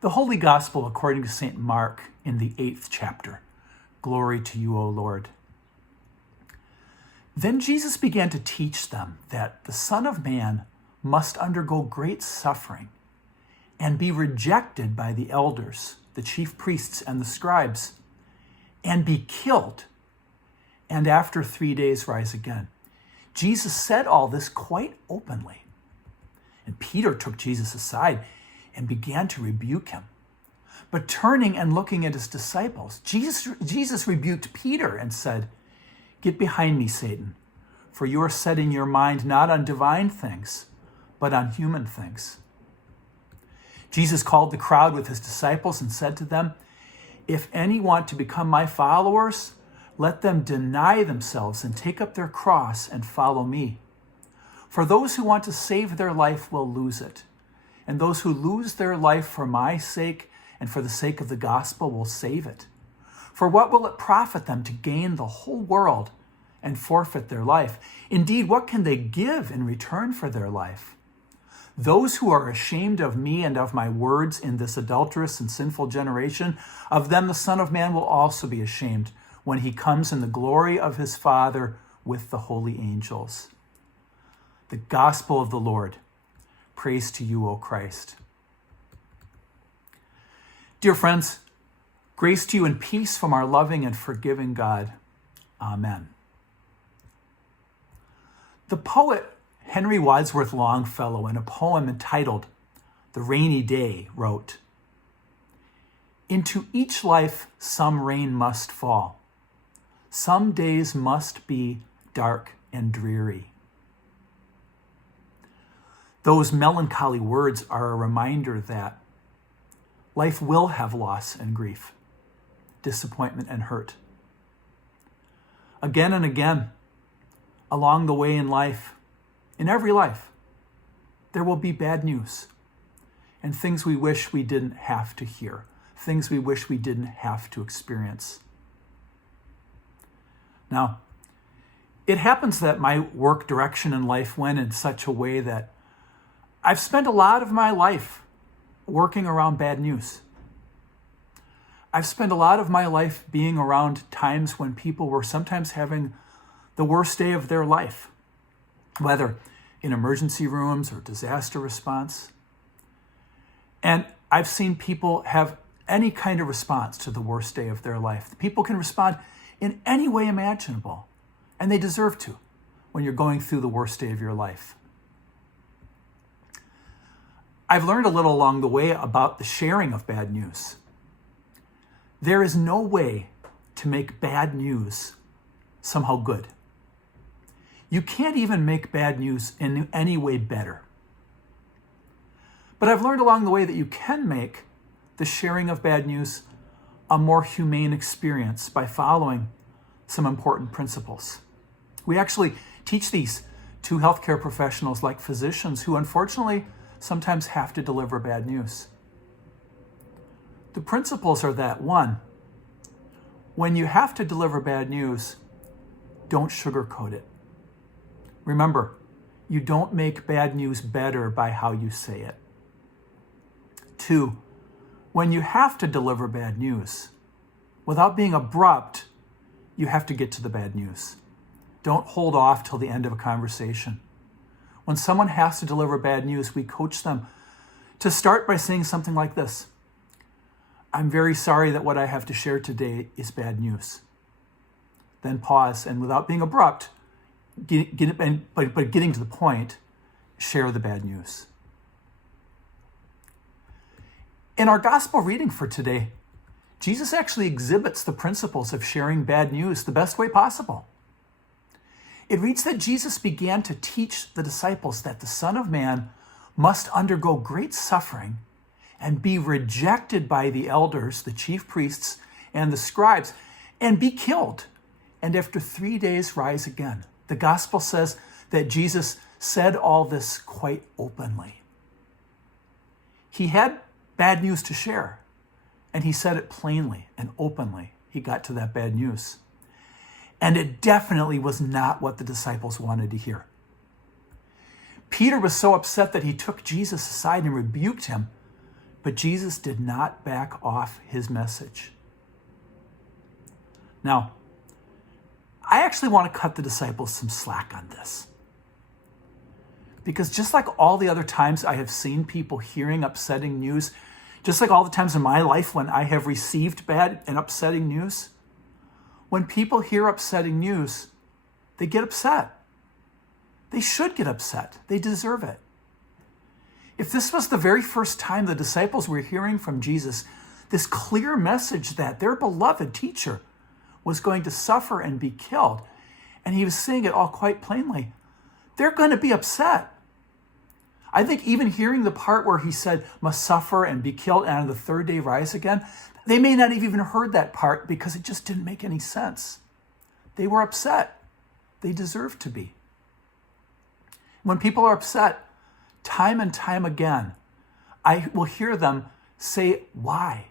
The Holy Gospel according to St. Mark in the 8th chapter. Glory to you, O Lord. Then Jesus began to teach them that the Son of Man must undergo great suffering and be rejected by the elders, the chief priests, and the scribes, and be killed, and after 3 days rise again. Jesus said all this quite openly. And Peter took Jesus aside and began to rebuke him. But turning and looking at his disciples, Jesus rebuked Peter and said, "Get behind me, Satan, for you are setting your mind not on divine things, but on human things." Jesus called the crowd with his disciples and said to them, "If any want to become my followers, let them deny themselves and take up their cross and follow me. For those who want to save their life will lose it, and those who lose their life for my sake and for the sake of the gospel will save it. For what will it profit them to gain the whole world and forfeit their life? Indeed, what can they give in return for their life? Those who are ashamed of me and of my words in this adulterous and sinful generation, of them the Son of Man will also be ashamed when he comes in the glory of his Father with the holy angels." The gospel of the Lord. Praise to you, O Christ. Dear friends, grace to you and peace from our loving and forgiving God. Amen. The poet Henry Wadsworth Longfellow, in a poem entitled "The Rainy Day," wrote, "Into each life some rain must fall. Some days must be dark and dreary." Those melancholy words are a reminder that life will have loss and grief, disappointment and hurt. Again and again, along the way in life, in every life, there will be bad news and things we wish we didn't have to hear, things we wish we didn't have to experience. Now, it happens that my work direction in life went in such a way that I've spent a lot of my life working around bad news. I've spent a lot of my life being around times when people were sometimes having the worst day of their life, whether in emergency rooms or disaster response. And I've seen people have any kind of response to the worst day of their life. People can respond in any way imaginable, and they deserve to when you're going through the worst day of your life. I've learned a little along the way about the sharing of bad news. There is no way to make bad news somehow good. You can't even make bad news in any way better. But I've learned along the way that you can make the sharing of bad news a more humane experience by following some important principles. We actually teach these to healthcare professionals like physicians who unfortunately sometimes have to deliver bad news. The principles are that, one, when you have to deliver bad news, don't sugarcoat it. Remember, you don't make bad news better by how you say it. Two, when you have to deliver bad news, without being abrupt, you have to get to the bad news. Don't hold off till the end of a conversation. When someone has to deliver bad news, we coach them to start by saying something like this: "I'm very sorry that what I have to share today is bad news." Then pause, and without being abrupt, but getting to the point, share the bad news. In our gospel reading for today, Jesus actually exhibits the principles of sharing bad news the best way possible. It reads that Jesus began to teach the disciples that the Son of Man must undergo great suffering and be rejected by the elders, the chief priests, and the scribes, and be killed, and after 3 days rise again. The gospel says that Jesus said all this quite openly. He had bad news to share, and he said it plainly and openly. He got to that bad news. And it definitely was not what the disciples wanted to hear. Peter was so upset that he took Jesus aside and rebuked him, But Jesus did not back off his message. Now, I actually want to cut the disciples some slack on this. Because just like all the other times I have seen people hearing upsetting news, just like all the times in my life when I have received bad and upsetting news, when people hear upsetting news, they get upset. They should get upset. They deserve it. If this was the very first time the disciples were hearing from Jesus, this clear message that their beloved teacher was going to suffer and be killed, and he was saying it all quite plainly, they're going to be upset. I think even hearing the part where he said, must suffer and be killed and on the third day rise again, they may not have even heard that part because it just didn't make any sense. They were upset. They deserved to be. When people are upset, time and time again, I will hear them say, why?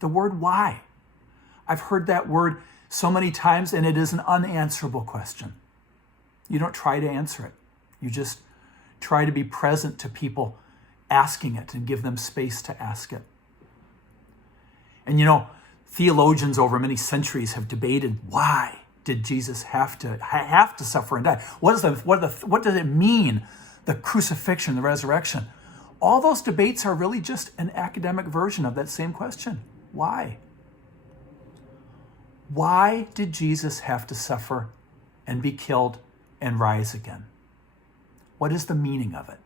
The word why. I've heard that word so many times, and it is an unanswerable question. You don't try to answer it. You just try to be present to people asking it and give them space to ask it. And theologians over many centuries have debated, why did Jesus have to suffer and die? What does it mean, the crucifixion, the resurrection? All those debates are really just an academic version of that same question. Why? Why did Jesus have to suffer and be killed and rise again? What is the meaning of it?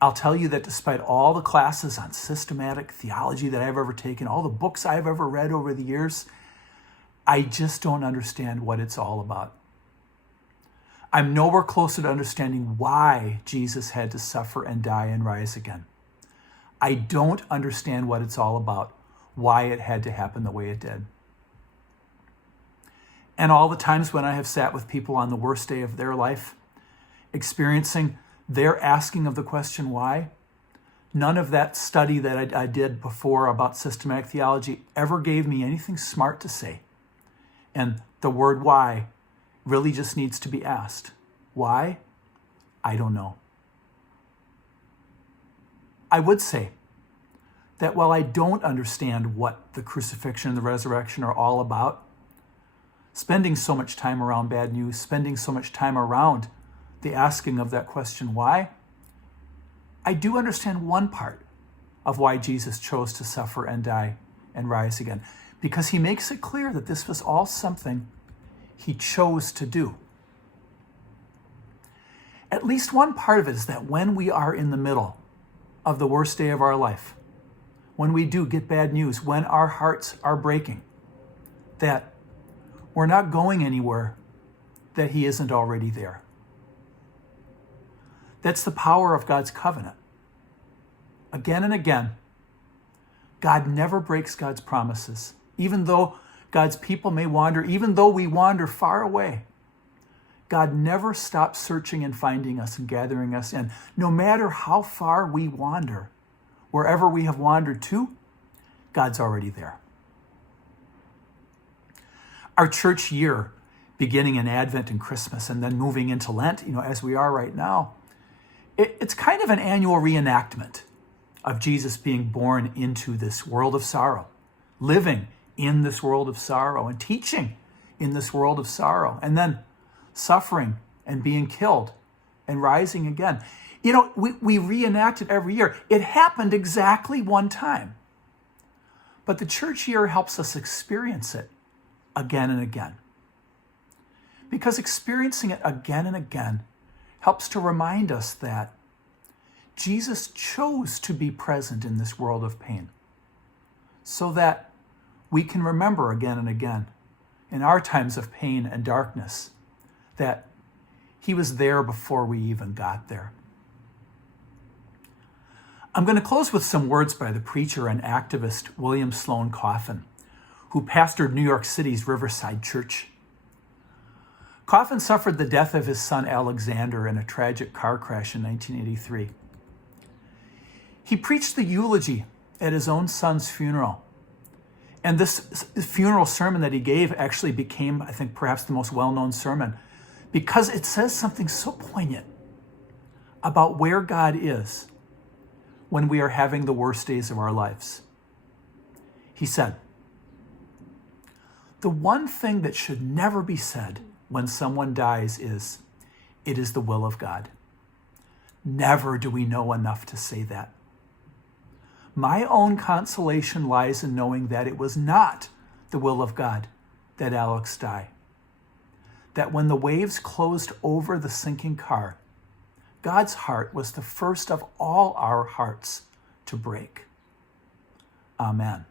I'll tell you that despite all the classes on systematic theology that I've ever taken, all the books I've ever read over the years, I just don't understand what it's all about. I'm nowhere closer to understanding why Jesus had to suffer and die and rise again. I don't understand what it's all about, why it had to happen the way it did. And all the times when I have sat with people on the worst day of their life, experiencing their asking of the question why, none of that study that I did before about systematic theology ever gave me anything smart to say. And the word why really just needs to be asked. Why? I don't know. I would say that while I don't understand what the crucifixion and the resurrection are all about, spending so much time around bad news, spending so much time around the asking of that question, why? I do understand one part of why Jesus chose to suffer and die and rise again, because he makes it clear that this was all something he chose to do. At least one part of it is that when we are in the middle of the worst day of our life, when we do get bad news, when our hearts are breaking, that we're not going anywhere that he isn't already there. That's the power of God's covenant. Again and again, God never breaks God's promises. Even though God's people may wander, even though we wander far away, God never stops searching and finding us and gathering us in. No matter how far we wander, wherever we have wandered to, God's already there. Our church year, beginning in Advent and Christmas and then moving into Lent, as we are right now, it's kind of an annual reenactment of Jesus being born into this world of sorrow, living in this world of sorrow and teaching in this world of sorrow, and then suffering and being killed and rising again. We reenact it every year. It happened exactly one time. But the church year helps us experience it again and again. Because experiencing it again and again helps to remind us that Jesus chose to be present in this world of pain so that we can remember again and again in our times of pain and darkness that he was there before we even got there. I'm going to close with some words by the preacher and activist William Sloane Coffin, who pastored New York City's Riverside Church. Coffin suffered the death of his son Alexander in a tragic car crash in 1983. He preached the eulogy at his own son's funeral. And this funeral sermon that he gave actually became, I think, perhaps the most well-known sermon because it says something so poignant about where God is when we are having the worst days of our lives. He said, "The one thing that should never be said when someone dies is, 'It is the will of God.' Never do we know enough to say that. My own consolation lies in knowing that it was not the will of God that Alex die. That when the waves closed over the sinking car, God's heart was the first of all our hearts to break." Amen.